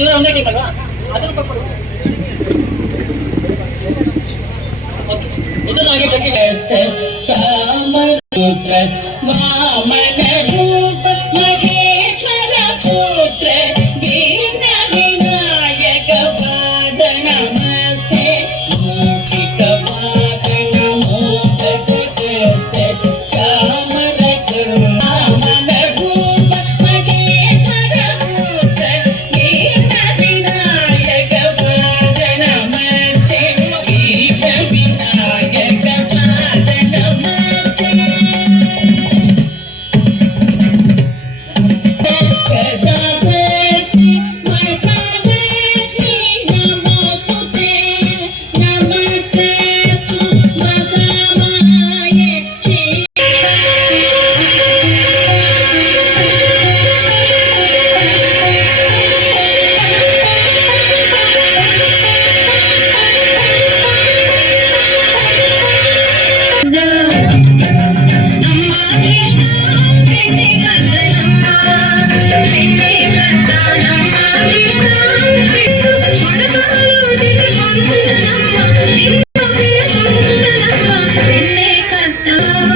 ಚಿಲ್ಲರೆ ಒಂದೇ ಟೈಮ್ ಅಲ್ವಾ ಅದನ್ನು ಕೊಟ್ಬಿಡು ಇದನ್ನು ಹಾಗೆ ಕಟ್ಟಿದೆ. ಮಾಮನ.